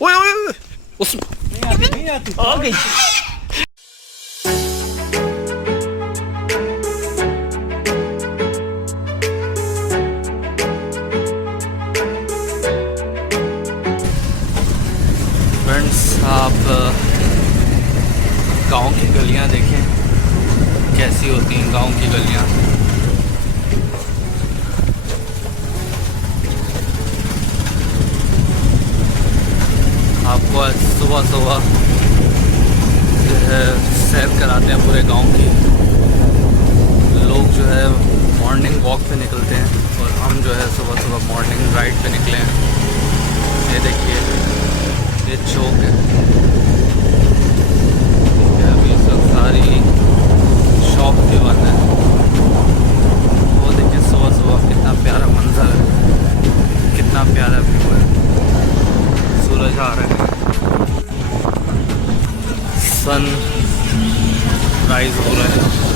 ओए ओए ओए, उस नहीं आती आ गई। फ्रेंड्स, आप गांव की गलियां देखें कैसी होती हैं। गांव की गलियां आपको आज सुबह सुबह जो है सैर कराते हैं पूरे गांव की। लोग जो है मॉर्निंग वॉक पे निकलते हैं और हम जो है सुबह सुबह मॉर्निंग राइड पे निकले हैं। ये देखिए, ये चौक है। अभी सब सारी शॉप भी बंद है। वो देखिए सुबह सुबह कितना प्यारा मंजर है, कितना प्यारा व्यू है। सूरज आ रहा है, सन राइज हो रहा है।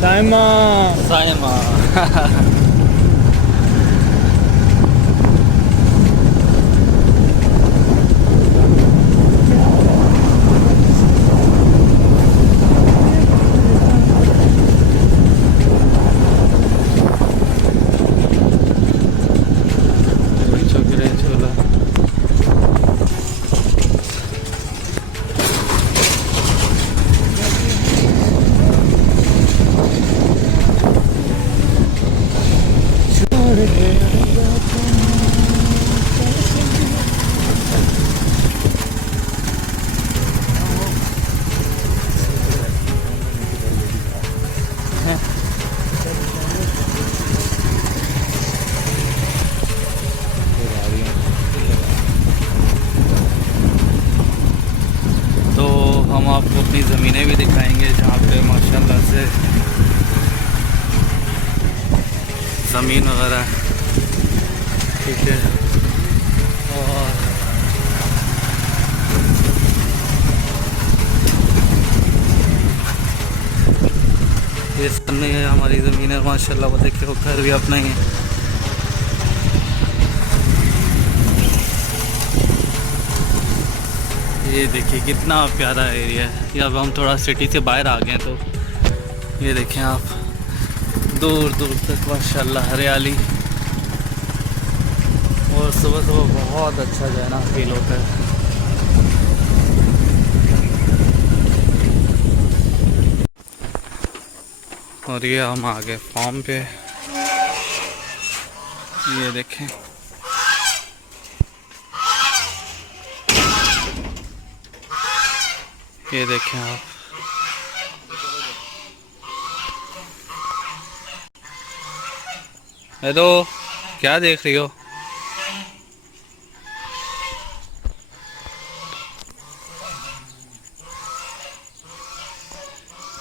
साइमा सायमा तो हम आपको अपनी ज़मीनें भी दिखाएंगे जहाँ पे माशाल्लाह से ज़मीन वगैरह, ठीक है। और ये सामने है हमारी ज़मीन है माशाल्लाह। वो देखिए, वो घर भी अपना ही है। ये देखिए कितना प्यारा एरिया है। ये अब हम थोड़ा सिटी से बाहर आ गए हैं, तो ये देखें आप, दूर दूर तक माशाल्लाह हरियाली। और सुबह सुबह बहुत अच्छा जो है ना फील होता है। और ये हम आ गए फार्म पे। ये देखें, ये देखें आप, हेलो, क्या देख रही हो?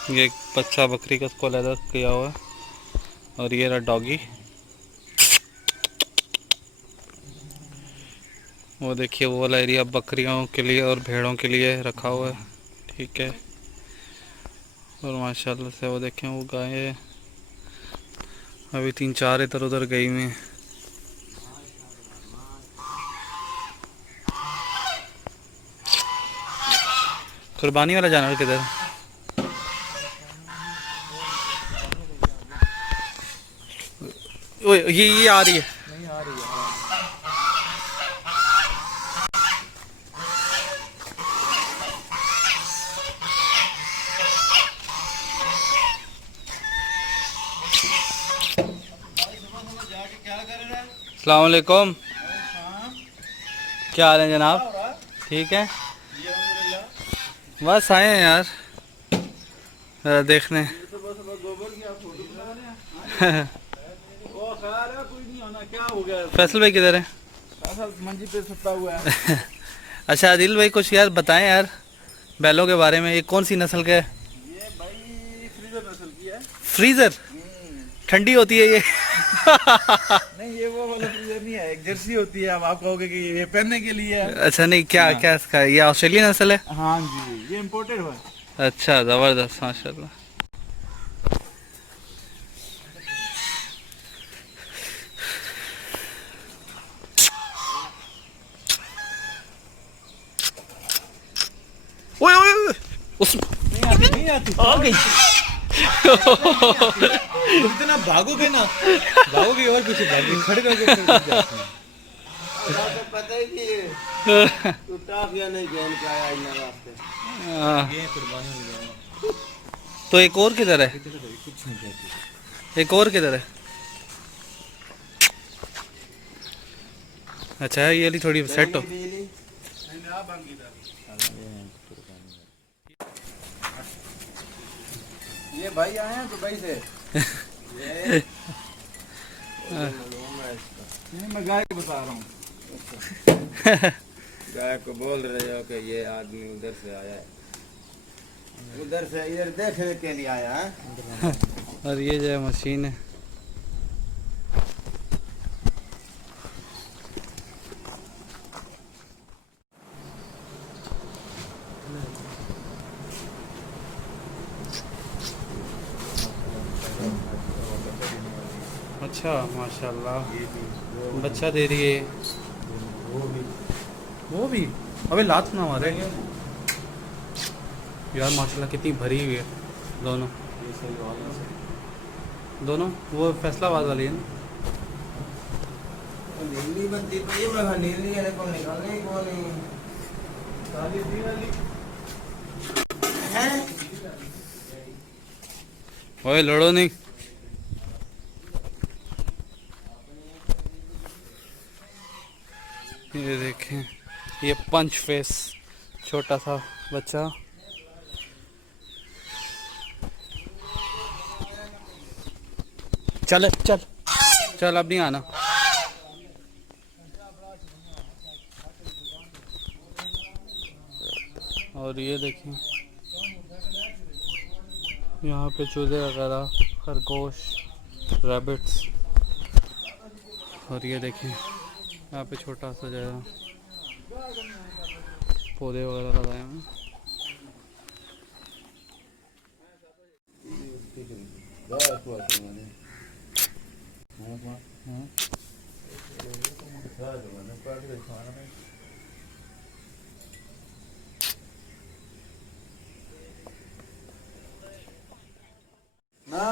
ये एक बच्चा बकरी का उसको लेदर किया हुआ है। और ये रहा डॉगी। वो देखिए, वो वाला एरिया बकरियों के लिए और भेड़ों के लिए रखा हुआ है, ठीक है। और माशाल्लाह से वो देखें, वो गाय अभी 3-4 इधर उधर गई हुई हैं। कुर्बानी वाला जानवर किधर? ओए, ये आ रही है। नहीं आ रही है। अस्सलाम वालेकुम, क्या हाल है जनाब? ठीक है, बस आए हैं यार जरा देखने। फैसल भाई किधर है? मंजी पे सुता हुआ है। अच्छा आदिल भाई, कुछ यार बताएं यार बैलों के बारे में। ये कौन सी नस्ल का है? ये भाई फ्रीजर नस्ल की है। फ्रीजर? ठंडी होती है ये? नहीं ये वो वाला फ्रीजर नहीं है, एक जर्सी होती है, अब आप कहोगे कि ये पहनने के लिए है। अच्छा नहीं, क्या क्या इसका, ये ऑस्ट्रेलियन नस्ल है? हाँ जी, ये इम्पोर्टेड हुआ है। अच्छा ज़बरदस्त, माशाल्लाह। ओए ओए ओए, उस नहीं आती आ गई। इतना भागोगे ना, भागोगे और पीछे भागोगे, खड़े रहोगे फिर गिर जाते हैं। पता है कि ये तू टॉप या नहीं पहन के आया इन वास्ते। हाँ, ये कुर्बानी हो जाएगा। तो एक और किधर है? कुछ नहीं कहती। एक और किधर है? अच्छा है, ये वाली थोड़ी सेट हो। ये भाई आए हैं दुबई से। नहीं, मैं गाय को बता रहा हूँ। गाय को बोल रहे हो कि ये आदमी उधर से आया है, उधर से इधर देखने के लिए आया है। और ये जो है मशीन है। अच्छा माशाल्लाह, बच्चा दे रही है। वो भी अबे लात ना मारे यार, माशाल्लाह कितनी भरी हुई है दोनों। दोनों वो फैसलाबाद वाली है ना? नीली बनती तो ये मैं नीली है को निकालने को नहीं साली दी वाली है। ओए लड़ो नहीं। ये देखें, ये पंच फेस छोटा सा बच्चा। चल चल चल, अब नहीं आना। और ये देखें, यहाँ पे चूजे वगैरह, खरगोश, रैबिट्स। और ये देखें यहाँ पे छोटा सा जो है पौधे वगैरह लगाए हैं। ना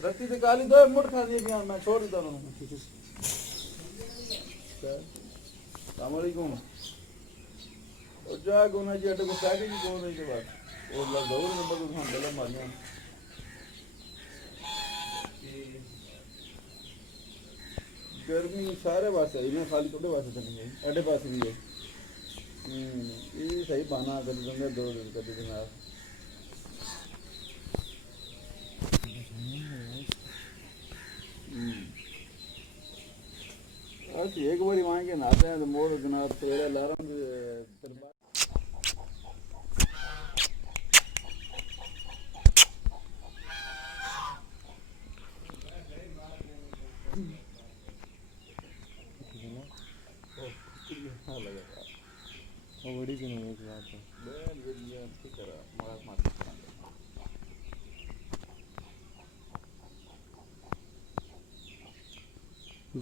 रत्ती से काली दो मुड़ खा दिए, मैं छोड़ देता हूँ। सलामकुम और जा गोना जी अटको साइड की कौन है के बाद और लग दौड़ नंबर को हम गलत मारियां। गर्मी सारे पास है, इन्हें खाली थोड़े पास नहीं है, अड्डे पास भी है। ये सही पाना कर दूंगा 2 दिन का दिन आप। एक बार वहाँ के नहाते हैं तो मोड़ बिना तेरा अलार्म बड़ी दिन एक बात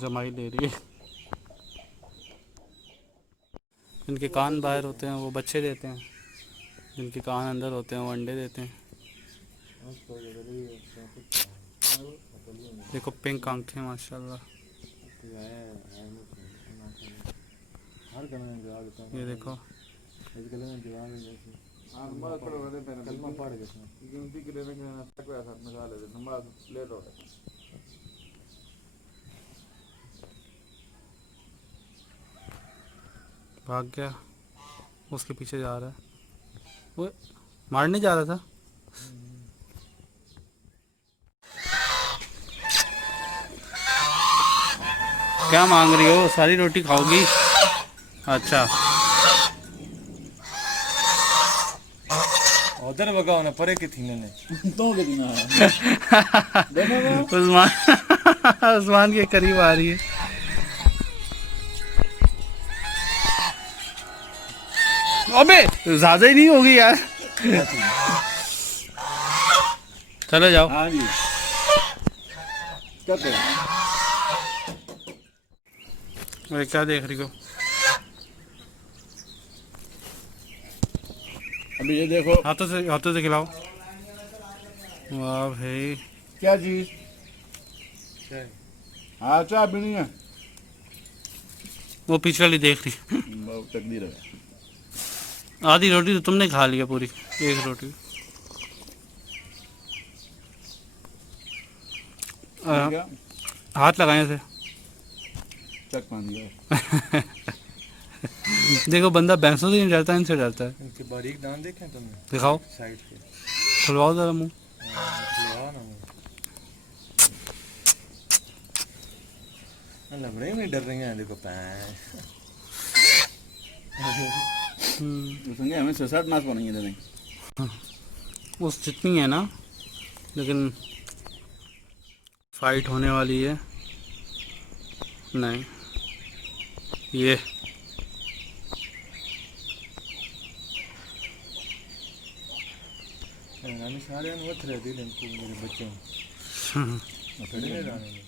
जमाई ले रही है। जिनके कान बाहर होते हैं वो बच्चे देते हैं, जिनके कान अंदर होते हैं वो अंडे देते हैं। देखो पिंक आंखें माशाल्लाह। ये देखो भाग गया, उसके पीछे जा रहा है। वो मारने जा रहा था। क्या मांग रही हो? सारी रोटी खाओगी? अच्छा उधर बगाओ ना परे की थी ने तो के दिन उस्मान आसमान के करीब आ रही है। अबे ज्यादा ही नहीं होगी यार। चलो जाओ। हाँ जी क्या करें? अरे क्या देख रही हो? अभी ये देखो हाथों से खिलाओ। वाह भाई क्या चीज। हाँ चाय पीनी है। वो पीछे वाली देख रही। बहुत तकदीर है। आधी रोटी तो तुमने खा लिया पूरी, एक रोटी। क्या हाथ लगाए से। चक पानी है। देखो बंदा भैंसों से नहीं डरता, इनसे डरता है। इनके बारीक दांत देखे तुमने? दिखाओ, साइड के। खुलवाओ जरा मुंह। खुलवाओ ना मुंह। लग नहीं डर रही हैं, देखो पैर। उसने हमें 6-7 मास बनाई है नहीं। उस जितनी है ना, लेकिन फाइट होने वाली है। नहीं ये हम सारे अनवथ रहते थे इनको, मेरे बच्चों खड़े नहीं रहने।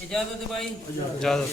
इजाजत है भाई। इजाजत।